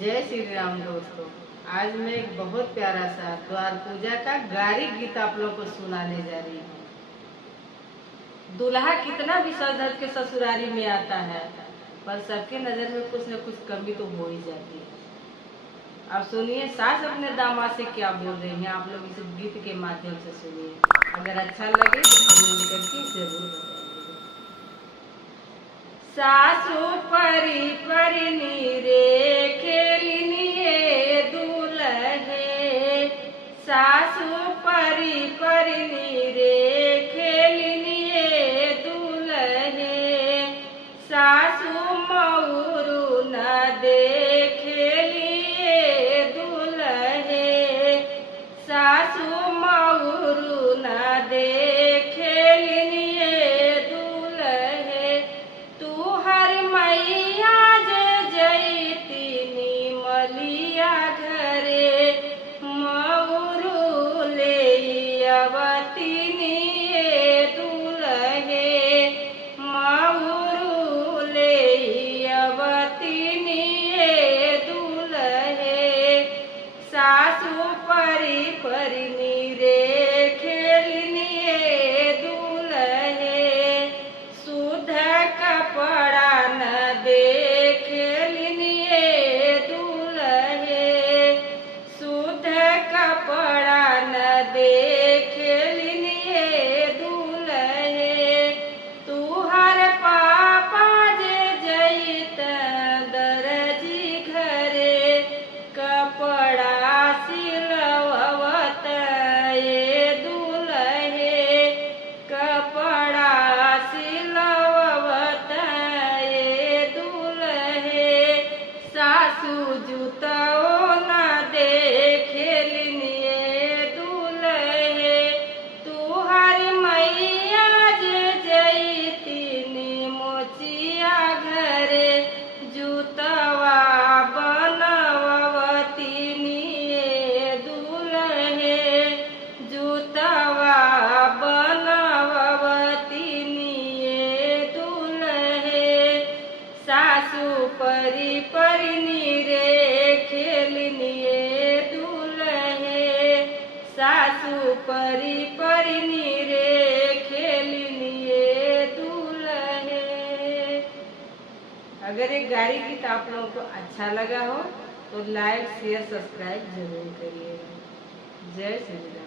जय श्री राम दोस्तों। आज मैं एक बहुत प्यारा सा द्वार पूजा का गारिक गीत आप लोग को सुनाने जा रही हूँ। दूल्हा कितना भी सज धज के ससुरारी में आता है, पर सबके नजर में कुछ न कुछ कमी तो हो ही जाती है। अब सुनिए सास अपने दामाद से क्या बोल रही हैं, आप लोग इस गीत के माध्यम से सुनिए। अगर अच्छा लगे तो कमेंट करके जरूर बताइए। सासु परी परनी रे खेलिनिए दूल्हे, सासु परी परनी रे खेलिनिए दूल्हे, सासु मऊरू न देखेलिए दूल्हे, सासु मऊरू न देखेलिनिए परनी रे खेलिनिए दूल्हे, शुद्ध कपड़ा न देखेलिनिए दूल्हे, शुद्ध कपड़ा न देखेलिनिए दूल्हे, तुहर पापा जे जैत दर्जी घरे कपड़ा परी परनी रे खेलिनिए दूल्हे, सासु परी परनी रे खेलिनिए दूल्हे। अगर ये गारी गीत आप लोगों को अच्छा लगा हो तो लाइक शेयर सब्सक्राइब जरूर करिएगा। जय श्री राम।